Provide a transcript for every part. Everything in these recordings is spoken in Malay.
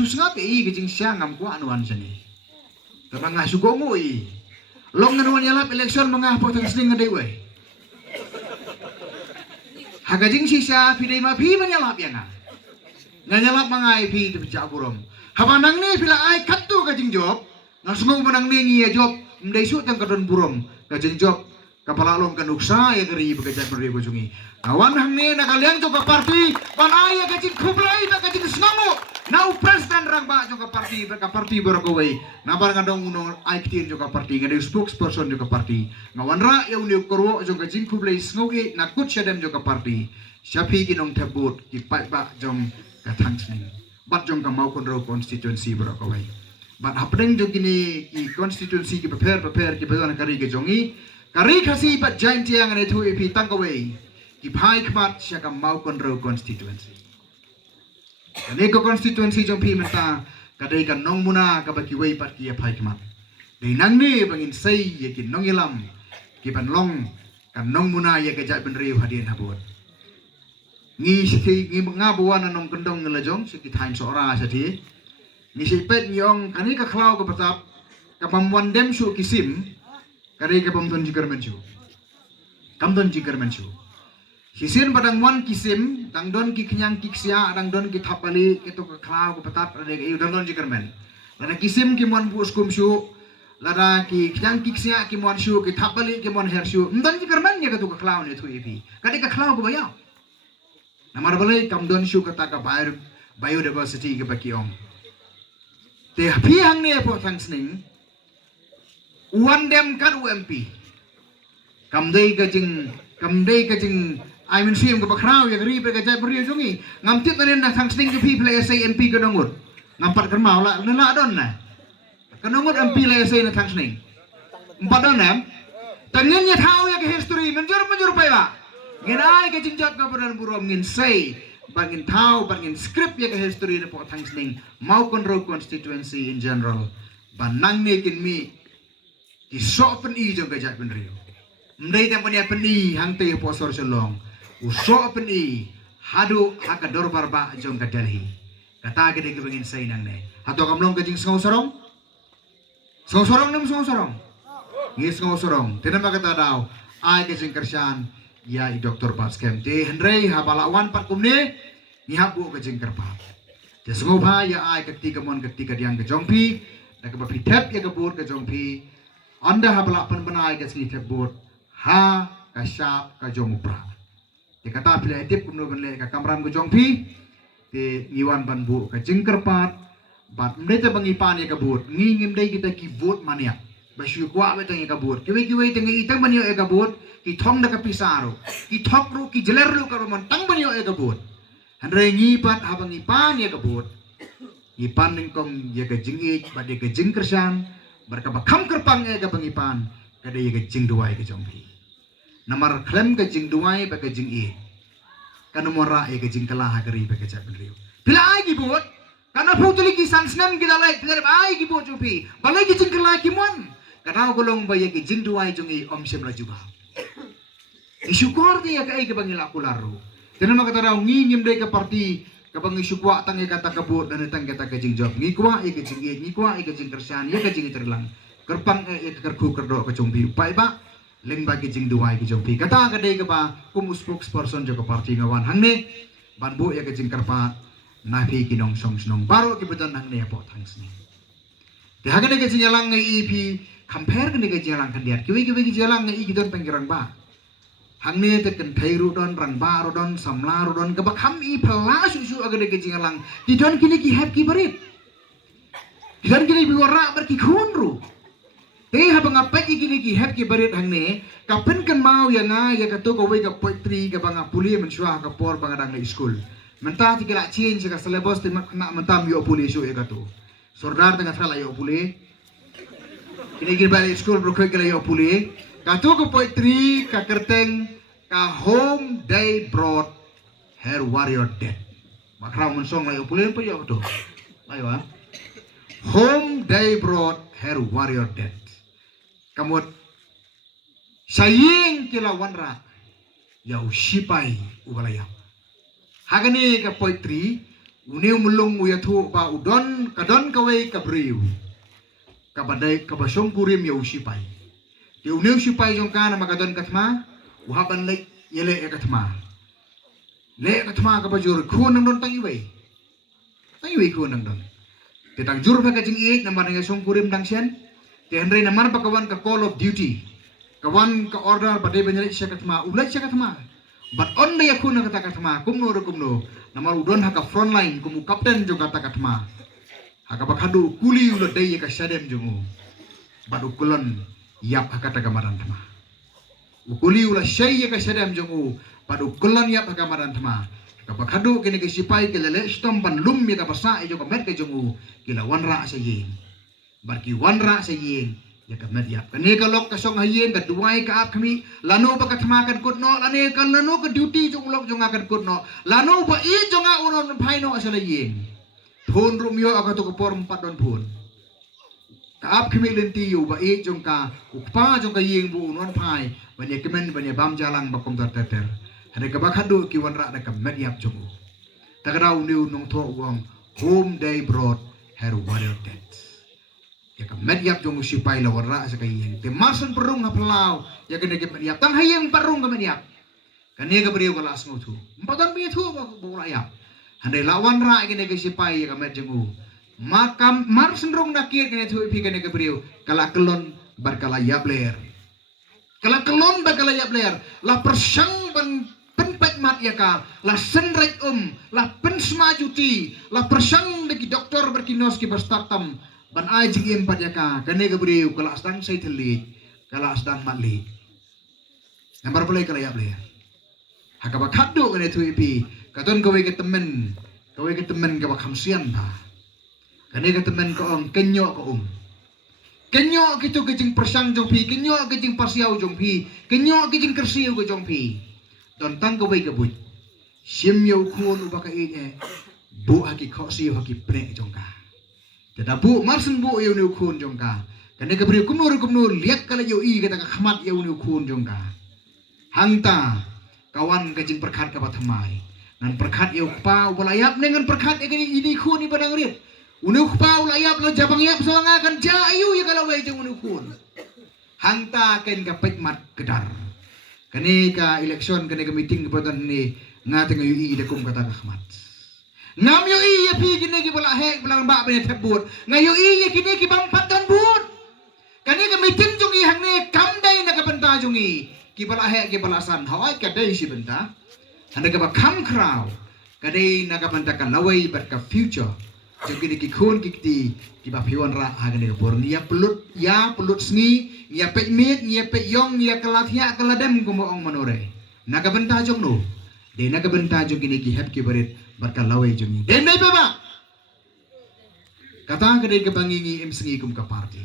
susngap ke jing siangam ko anuan sini. Kabang sugongoi. Long nanuan yalap election mga potong sning ngadeway. Hagajing sisa pidai ma pi manyalap yang nganyalap mga IP tu bicaburom. Habanang ni pila ai katu kajing job. Ngasmo manang ni ngia job mdai su tang kadon burom kajing job kapala long kanuksa ya geri bekerja beri bojungi. Awan hang ni nakaliang joka parti ban ai kajing kublai na kajing snamu. Now president rang ba joka parti berkawai. Nabar ngadong unong ai kitin joka parti ngadeng spokesperson joka parti. Ngawan ra ya uni korwo joka kajing kublai sngoge nakut syadem joka parti. Siapi kinong tabut ki pai ba jong katang sning. Bat jong ka mau konro constituency berkawai. Bat hapdeng jong kini ki constituency ki prepare ki bedan kari ke jongi. Kari kasi bat jain tiang ane tu ipi tangkawai. Ki pai kmat siya ka mau konro constituency. Kaneko constituency jong pi menta kadai kan nong muna ka baki wei pat ki pai kmat. Dei nang ni bangin sei ye ki nong ilam ki ban long kan nong muna ye ka jai benriu hadian habot. Ngi siti ngi ngabuan nong kendong ngelajong siti tain seora sati. Ngi sipet nyong kani ka klau ka patap ka pamwan dem su kisim kari ka pamton jigar mensu. Kamton jigar mensu. Kisin padang wan kisim dang don ki kenyang kiksia dang don ki thapali itu ka klau ka patap ada ka dang don jigar men. Lana kisim ki mon bu skum su lada ki kenyang kiksia ki mon su ki thapali ki mon her su ndon jigar men ya ka tu ka klau ni tu ipi. Kadi ka klau ka bayau. Namar balai kamdon su kata ka biodiversity ke bakiong. Te piang ni po tang sning. Uan dem kan UMP. Kamdai kajing I mean sim ke bakrau ya geri pe kajai beri jungi. Ngamtit na tang sning ke people SA MP ke nongut. Ngampat kan mau la nena don na. Ke nongut MP la SA na tang sning. Empat don em. Tangen nya tau ya ke history menjur pai ba. Ngin ai ke jinjat ka badan burom ngin say bangin tau bangin script ya ke history na po tang sning mau konro constituency in general banang ni kin mi ki so pen i jong gajat pen rio mdai tam pania pen i hang te po sor selong u so pen i hadu haka dor barba jong ka Delhi kata ke de ke bangin say nang ne hato kamlong ke jing sngau sorong nam sngau sorong ngi sngau sorong tenama kata daw ai ke jing kersan ya i doktor Baskem te Henry habalawan pat kumne ni habu ke jengker pat te sngobha ya ai ketika mon ketika diang ke jongpi da ke bapi tep ya ke bur ke jongpi anda habala pan banai ke sini tep bur ha ka syap ka jongupra te kata pila tip kumno benle ka kamram ke jongpi te ngiwan ban bu ke jengker pat bat mete bangipan ya ke bur ngingim dai kita ki vote mania basyu kwa betang ya ke bur kiwi tengi itang banyo ya ke bur ki thong na ka pisaro ki thok ru ki jeler ru ka man tang banyo e kabut hanre ngipat habang ipan ya kabut ipan ning kong ya ka jingi ba de ka jing kersan barka ba kham kerpang e ka bangipan ka de ya ka jing duai ka jongpi namar klem ka jing duai ba ka jing e kan mora e ka jing kala ha gari ba ka ja benriu pila ai ki bot kana putuli ki sansnem ki dalai pila ai ki bot jupi balai ki jing kala ki mon kana golong ba ya ki jing duai jongi om sem la juba isyukur dia ke ai ke bangil aku laru. Tenan kata raw ngingim dai ke parti ke bangi syukwa tang kata kabut dan tang kata ke jing job. Ngikwa ai ke jing ngikwa ai ke jing kersan ya ke jing terlang. Kerpang ai ke kerku kerdo ke jompi. Pai ba leng bagi jing duai ke jompi. Kata ke dai ke ba kum spokesperson jo ke parti ngawan hangne banbu ya ke jing kerpa nafi kinong song snong baru ke beton hangne po tang sni. Te hagane ke jing lang ngai EP compare ke jing lang kan dia. Kiwi ke jing lang ngai gidon pengirang ba. Hangne te kan thai rudon rang ba rudon samla rudon ke bakham i phala susu agade ke jingalang tidon kini ki hep ki barit tidon kini biwara ber ki khunru te ha banga pe ki kini ki hep ki barit hangne kapen kan mau ya nga ya ka to ko we ka poetry ka banga puli mensua ka por banga dang school menta ti kala change ka syllabus te na mentam yo puli su e ka to sordar tengah sala yo puli kini ki balik school bro kala yo puli Katu ke poetry ka kerteng ka home they brought her warrior dead. Makrau mensong layo pulen pa yo to. Ayo ah. Home they brought her warrior dead. Kamot saying kila wanra yaw sipai ubalaya. Hagani ka poetry Uniu mulung uya thu ba udon kadon kawai kabriu. Kabadai kabasong kurim ya usipai. Di uniu sipai jong kana makadon katma uhaban lek yele katma. Le katma kabajur khun nang don tangiwei. Tangiwei khun nang don. Titang jur pa kajing iik namar nga song kurim dang siyan. Ti Henry namar pa kawan ka call of duty. Kawan ka order badai banyalit siya katma. Ulay siya katma. But on na yakun na kata katma. Kumno ro kumno. Namar udon haka frontline kumu kapten jo kata katma. Haka bakadu kuli ulo day ka syadem jongu. Badu kulon yap haka tagamaran tama. Ukuli ula syay ka syadem jongu. Badu kulon yap haka maran tama. Kapakadu kini kisipai kelele stom ban lum ya kapasa ijo kamet ke jongu kila wanra sa yin. Barki wanra sa yin ya kamet yap. Kani kalok kasong hayin ka duwai ka ap kami lano ba katmakan kutno lani ka lano ka duty jong ulok jong akan kutno lano ba i jong a unon paino sa yin. Thon rumyo ako to kapor empat don pun. Kaap kami lentiyo ba i jong ka ukpa jong ka yin bu unon pai banya kemen banya bam jalang bakom terteter. Hari kabakadu kiwan rak nak mediap jongu. Tagadau niu nong to uang home day brought her warrior dance. Ya ka mediap jongu sipai la warra sa kayeng. Te marson perung hapelau ya kene ke mediap. Tang hayeng perung ka mediap. Kane ka beriu ka las ngotu. Empatan bi thu ba bola ya. Handai lawan ra kene ke sipai ya ka med jongu. Makam marson rong nakir kene thu pi kene ke beriu kala kelon barkala yabler. Kala kelon barkala yabler la persang ban penpet mat ya ka la senrek la pensma juti la persang de doktor berkinos ki berstatam ban ai jing empat ya ka kane ke beriu kala asdang sai theli kala asdang matli nambar boleh kala ya boleh hakaba khaddu kane thu ipi katon kowe ke temen ke bakhamsian ba kane ke temen ko ong kenyo ko kenyo kitu ke jing persang jong pi kenyo ke jing pasiau jong pi kenyo ke jing kersiu ke jong pi don tang kawai kabut sim yau khun ubaka ine bu haki khosi haki pre jongka tada bu marsen bu yau ni khun jongka kane kabri kumnur lihat kala yau i kata khmat yau ni khun jongka hangta kawan kajing perkhat ka bathamai nan perkhat yau pa ulayap nengan perkhat ini khun ni badang rit unu pa ulayap lo jabang yap sanga kan ja ayu ya kala wai jong unu khun hangta ken ka mat kedar kani ka eleksyon kani ka meeting kepada ni ngate ngayu i de kum kata khmat ngam yo i ya pi kini ki bala hek belang ba be tebut ngayu i ya kini ki bang patan but kani ka meeting jong i hang ni kam dai na ka benta jong i ki bala hek ki bala san hawai ka dai si benta handa ka ba kam kraw ka dai na ka benta ka lawai ber ka future jong kini ki khun ki ba piwan ra hagane bor ya pelut sni ya pek mit ya pek yong ya kalathia kaladem kumo ong manore naga benta jong no de naga benta jong kini ki hep ki berit barka lawai jong de nei baba kata kade ke bangingi em sengi kum ka party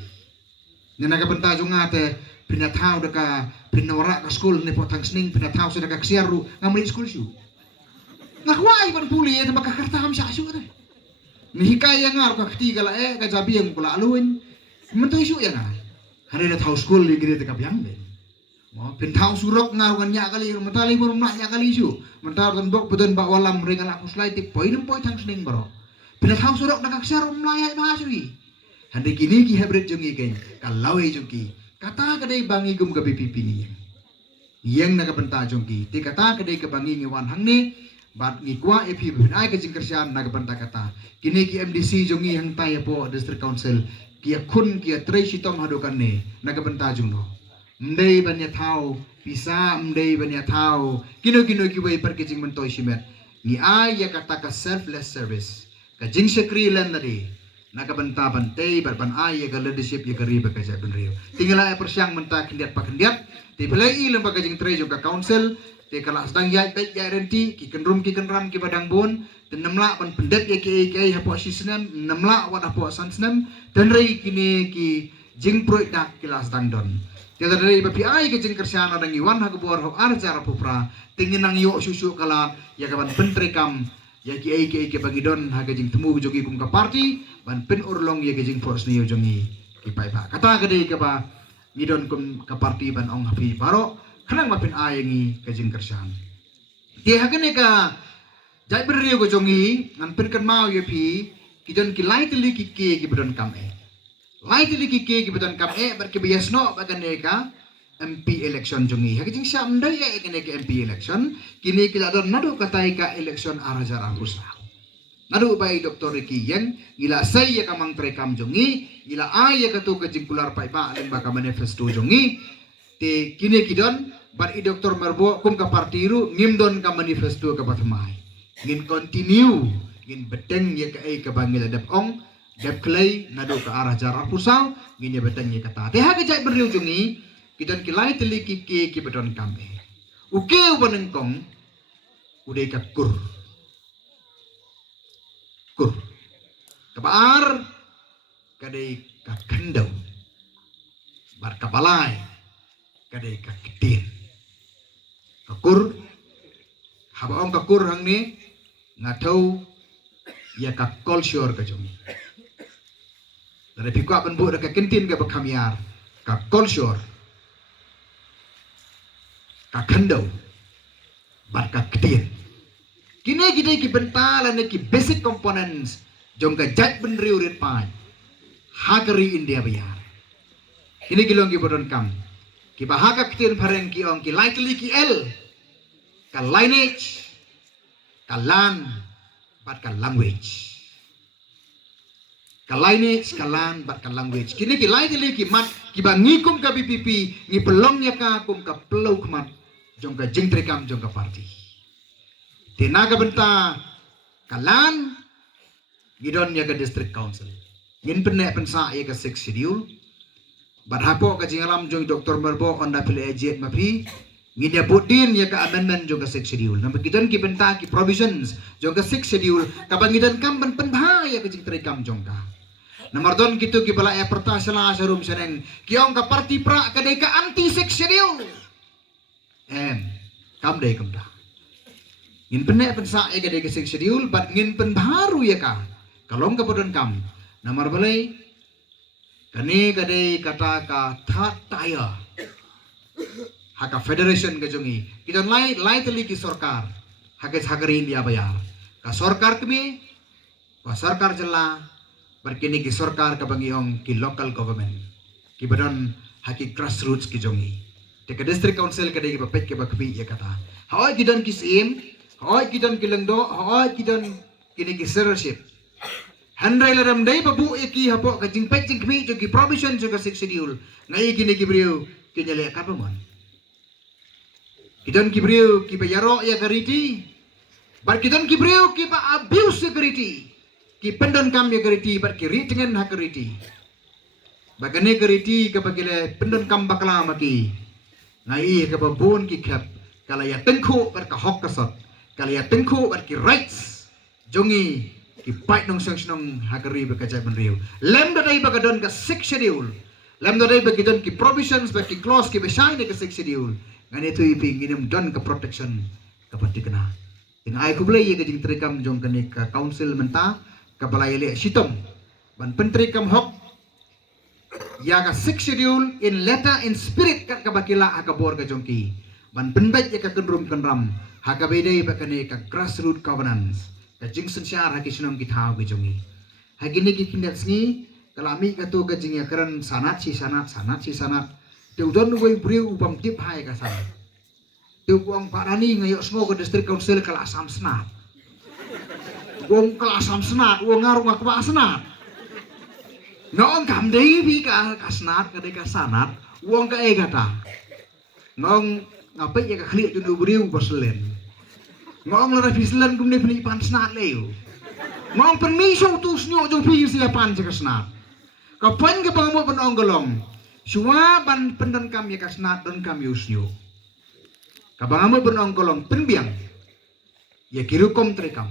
ne naga benta jong ate pinathau deka pinora ka school ne potang sning pinathau sa deka ksiaru ngamli school shu nakwai ban puli e maka kartam sya shu ate ni hikaya ngar ka kti kala ka jabi yang pula aluin mentu isu ya ngar hari dah tahu school ni kira tekap yang deh. Pin tahu surok ngar kan nya kali mentali baru nak nya kali isu. Mentar kan dok betul bak walam ringan aku selai tip poin tang sening bro. Pin tahu surok nak aksar melayat mahasiswi. Hari kini ki hybrid jongi kan kalau jongi kata kadai bangi gum ke BPP ni yang nak benta jongi. Ti kata kadai ke bangi ngiwan hang ni bat ngikwa epi bin ai ke jingkersian nak benta kata. Kini ki MDC jongi hang tai po district council kia kun kia tracy tom hadukan ne naga benta jungno mdei banya thau pisa mdei banya thau kino ki wei per kijing mentoi simet ni ai ya kata ka selfless service ka jing sekri len tadi naga benta bantei ban ai ya ka leadership ya ka riba ka jabun rio tinggal ai persiang menta kendiat pa kendiat ti belai lembaga jing tracy ka council ti kala sedang ya bet ya renti ki kenrum ki kenram ki badang bon namla ban pendet ya ki hapo sisnem namla wat hapo sansnem dan rei kini ki jing proyek dak kilas dangdon tiada dari bapi ai ke jing kersiana dangi wan ha gebor ho arcara pupra tingin nang yo susu kala ya kaban pentrekam ya ki bagi don ha ke jing temu jogi kum ka party ban pen urlong ya ke jing force ni jongi ki pai ba kata ke dei ke ba midon kum ka party ban ong hapi baro kanang mapin ai ngi ke jing kersian ti ha ke ne ka Jai beriu ko jongi ngan perkan mau ya pi kijon ki lai tili ki ke ki bedon kam e. Lai tili ki ke ki bedon kam e bar ki biasno bagan ka MP election jongi. Hak jing syam dai e kene ke MP election kini ki ladon nadu katai ka election arajar ampus. Nadu bai Dr. Ricky yang ila sai ya kamang trekam jongi ila ai ya katu ke jingkular pai ba leng baka manifesto jongi te kini kidon bar i Dr. Merbo kum ka partiru ngimdon ka manifesto ka patmai. Ngin continue ngin beteng ya ke bangil adap ong dap klay nado ke arah jarak pusau ngin ya beteng ya kata teh ha kejai berliu jungi kidan kilai teliki ki bedon kame uke ubanengkong udai ka kur kabar kadai ka kendau bar kapalai kadai ka ketin kakur haba ong kakur hang ni ngatau ya ka culture ka jong dari pikwa benbu da ka kentin ka bakamiar ka culture ka kandau bat ka ketin kini gidai ki bentalan ki basic components jong ka jat benriu rit pai hagari India bayar kini kilong ki bodon kam ki bahaka ketin pareng ki ong ki likely ki el ka lineage kalan bat ka language ka lineage kalan bat ka language kini ki lai tili ki mat ki bangi kum ka BPP ngi pelong ya ka kum ka pelau kmat jong ka jingtrekam jong ka parti tenaga benta kalan gidon ya ka district council ngin penek pensa ya ka 6 schedule bat hapo ka jingalam jong Dr. Merbo onda pile ejet mapi ngin budin ya ka amendment jong ka 6 schedule nampak kidan ki benta ki provisions jong ka 6 schedule ka bangidan kam ban penbahaya ka jingtrekam jong ka nomor don kitu ki bala ya perta sala sarum seneng kiong ka parti pra ka dei ka anti 6 schedule kam dei kam da ngin penek pensa ya ka dei ka 6 schedule bat ngin pen baru ya ka kalong ka bodon kam nomor balai kani ka dei kata ka thataya haka federation ka jongi kidan lai teli ki sarkar hake hagari India bayar ka sarkar kami ka sarkar jela berkini ki sarkar ka bangiong ki local government ki badon haki grassroots ki jongi te ka district council ka dei bapet ke bakpi ya kata hoy kidan ki sim hoy kidan ki lengdo hoy kidan kini ki sership handrai ladam dei babu ki hapo ka jingpet jingkmi jo ki provision jo ka 6 schedule ngai kini ki brio ki nyale ka pamon kidan kibriu ki bayaro ya gariti bar kidan kibriu ki pa abuse gariti ki pendon kam ya gariti bar ki ritingen ha gariti bagane gariti ka bagile pendon kam bakla maki ngai ka babon ki khap kala ya tengku bar ka hok kasot kala ya tengku bar ki rights jongi ki pait nong song ha gari ba ka jai benriu lem da dai bagadon ka 6 schedule lem da dai bagidon ki provisions ba ki clause ki besai ka 6 schedule ngane tu ipi nginum don ke protection kapati kena ting ai ku blai ye ke jing trekam jong kene ka council menta ka balai le sitom ban pentrekam hok ya ka 6 schedule in letter in spirit ka bakila ka bor ka jongki ban penbet ya ka kenram ha ka bedai ba kene ka grassroots governance ka jing sensyar ha ki sunom ki thau ki jongi ha kini ki kindat sngi kalami ka tu ka jing ya keran sanat Teu don wei briu upam tip hai ka sana. Teu kuang parani ngayok semua ke district council kala asam senat. Wong kala asam senat, wong ngarung aku senat. Ngong kam dei bi ka senat ka dei ka sanat, wong ka kata. Ngong ngapai ya ka khliak tu briu berselen. Ngong lara fislen kum ne pni pan senat leu. Ngong permiso tu snyo jo pi silapan ka senat. Kapan ke pangamu penong golong. Semua ban pendon kam ya kasnat don kam yusnyo. Kabangamu benong kolong penbiang. Ya kirukom trekam.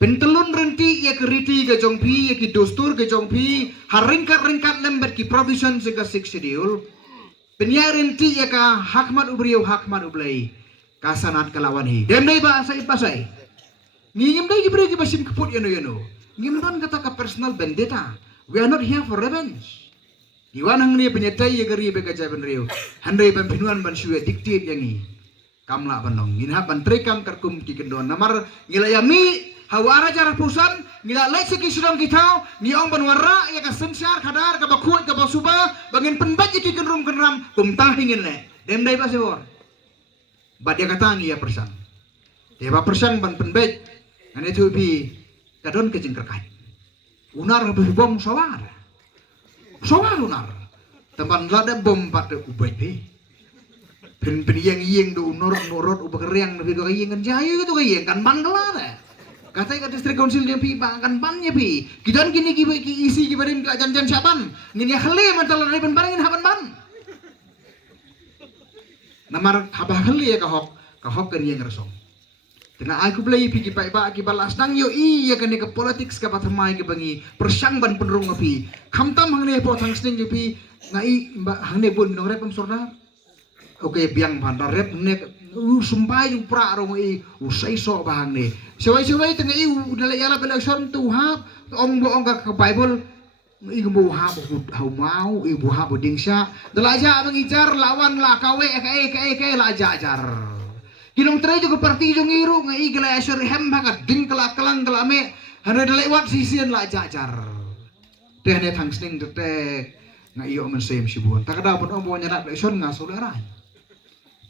Pentelun renti ya keriti ke jongpi ya ki dostur ke jongpi haringkat lembar ki provision sega 6 schedule. Penya renti ya ka hakmat ubriyo hakmat ublai. Kasanat kalawan hi. Demdai ba asai pasai. Ngingim dai gibri ki basim keput yano. Ngim don kata ka personal vendetta. We are not here for revenge. Diwan hang ni penyatai ya gari beka jaban riu. Handai ban pinuan ban syue diktit yang ni. kamla banong ngina ban trekam karkum ki kendon namar ngila yami hawara cara pusan ngila lek siki sudong kitau ni ong banwara ya ka sensar kadar ka bakut ka basuba bangin penbat ki kenrum kenram kum tahingin le dem dai pasibor bad dia katangi ya persan dia ba persan ban penbat ane tu bi kadon ke jengkerkai unar be bom sawar unar teman lada bom pada ubai pe pen yang do norot ubakeriang lebih ke yang kan jaya gitu ke kan ban kelar katanya ke distrik konsil yang pi kan bannya pi kidan gini isi kibarin ke janjan siapan ngini khali mantalan dari ban haban ban namar habah khali ya kahok kan yang resong tengah aku beli pi kipai ba ki balas nang yo iya kan ke politik ka pathamai ke bangi persang ban penrung api khamtam hangne po thang sning pi ngai hangne bun nong rep sorda oke biang bandar rep ne sumpai pra rong usai so bahang ne sewai tengah dale yala bela son tu hap ong bo ong ka bible ibu hap hau mau ibu hap dingsya dalaja mengijar lawan la kawe ke la ajar kinong tray juga parti jong iru ngai gala asur hem bagat ding kala kelang kelame hana dale wat sisian la ajar teh ne thang sning tetek ngai yo men sem sibuan tak ada pun ombo nyarak son nga saudara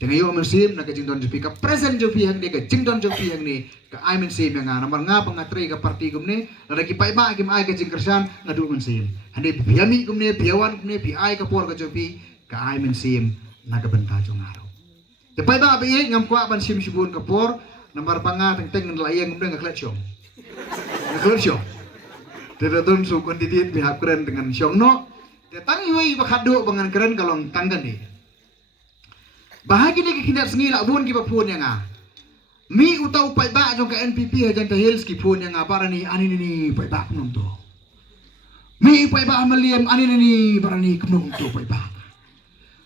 dengan yo men sem na ka jingdon jopi ka present jopi hang de ka jingdon jopi hang ni ka ai men sem nga namar nga pangatri ka parti gumne la ki pai ba kim ai ka jingkersan ngadu men sem hande biami gumne biawan gumne bi ai ka por ka jopi ka ai men sem na ka benta jong aro te pai ba bi ngam kwa ban sim sibun ka por namar panga teng la yang gumne ngaklet syong te don su kondidit pihak keren dengan syong no te tangi wei bakado bangan keren kalong tanggan ni bahagi ni kikinat sengi la bun ki bapun yang mi utau pai ba jong ka NPP hajan ta hills ki pun yang barani ani ni pai ba kunum to mi pai ba maliem ani ni barani kunum to pai ba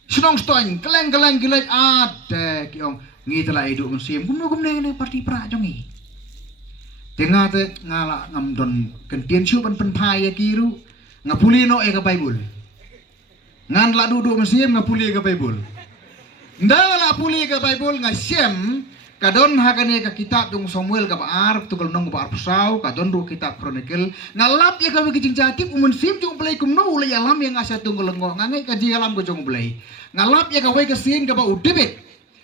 senong stoin keleng gilek ade ki ong ngi tela idu musim gumne ni parti pra jong ni tengah te ngala ngam don kentien siu pan pai kiru ngapuli no e ka bible ngan la duduk musim ngapuli ka bible ndala puli ka bible nga siem kadon hakane ka kitab jong Samuel ka baar tukal nong baar pusau kadon ru kitab chronicle ngalap ya ka kijing jatip umun sim jong play kumno ulay alam yang asa tunggal lengo ngangai ka ji alam ko jong play ngalap ya ka way ka sin ka ba udibit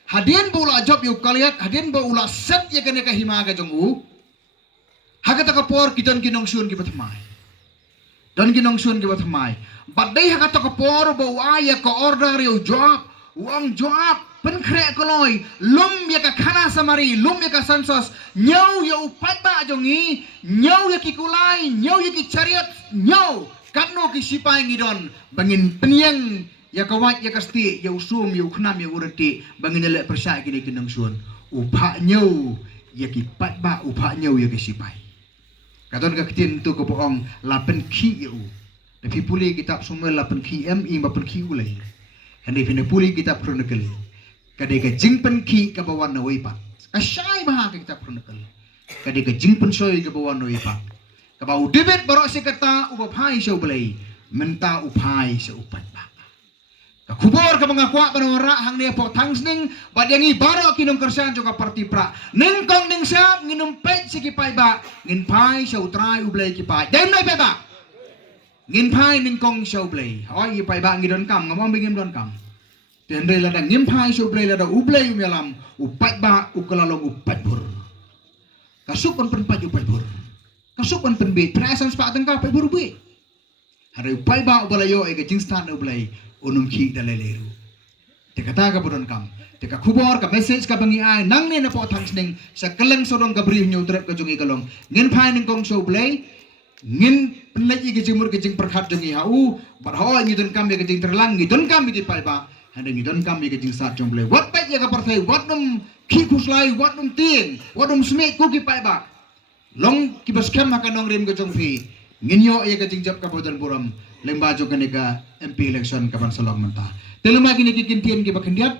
hadien bo ula job yu kaliat hadien bo ula set ya kane ka hima ka jong u hakata ka por kiton kinong sun ki patmai don kinong sun ki patmai badai hakata ka por bo aya ka order yu job uang Joab penkrek koloi lum ya ka khana samari lum ya ka sansos nyau ya upat ba jongi nyau ya kikulai nyau ya ki chariot nyau katno ki sipai ngidon bangin peniang ya ka wat ya ka sti ya usum ya ukhnam ya urati bangin le persa gini kinang sun upha nyau ya ki pat ba upha nyau ya ki sipai katon ka kitin tu ko boong lapen ki u tapi puli kitab Samuel lapen ki imba pen ki ulai hande pina puli kitab chronicle kade ka jingpen ki ka bawan na wipat ka syai bah ka kitab chronicle kade ka jingpen soy ka bawan na wipat ka ba udibet baro si kata upapai sa ublay menta upai sa upat ba ka kubor ka mga kwa panora hang niya po tangsning badyangi baro kinong kersan jo ka parti pra ningkong ning sap nginumpet si kipay ba nginpai sa utray ublay kipay dem na ipay ba ngin pai ning kong show play oi pai ba ngidon kam ngamong bingim don kam tende la dang ngim pai show play la da ublay umelam upat ba ukalalong upat bur kasukon penpat upat bur kasukon penbit presence pa tengka upat bur bui hari upai ba ubalayo e gajing stand ublay unum ki daleleru te kata ka budon kam te ka khubor ka message ka bangi ai nang ne na po thangsning sa keleng sodong ka bri nyu trep ka jungi kalong ngin pai ning kong show play ngin penlagi kejimur kejing perkhat jongi hau barho ngidon kami kejing terlang ngidon kami di pai ba hande ngidon kami kejing sat jong ble wat pet ya ka partai wat num ki kuslai wat num tin wat num sme ku ki pai ba long ki bas kem haka nong rim kejong fi ngin yo ya kejing jap ka bodan buram lemba jo kanega MP election ka ban salong menta telema gini ki kintien ki bakendiat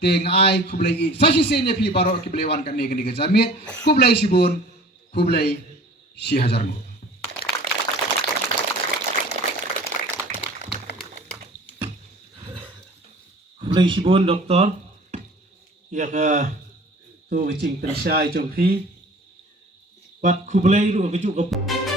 teng ai kublai sashi sene fi baro ki blewan kan ne gani ka jamit kublai sibun kublai si hajar mo Kublai sibun Doktor อยากตัวจริงเป็นชายจงพี่วัดคูเบลย์ดูกระจุกกระ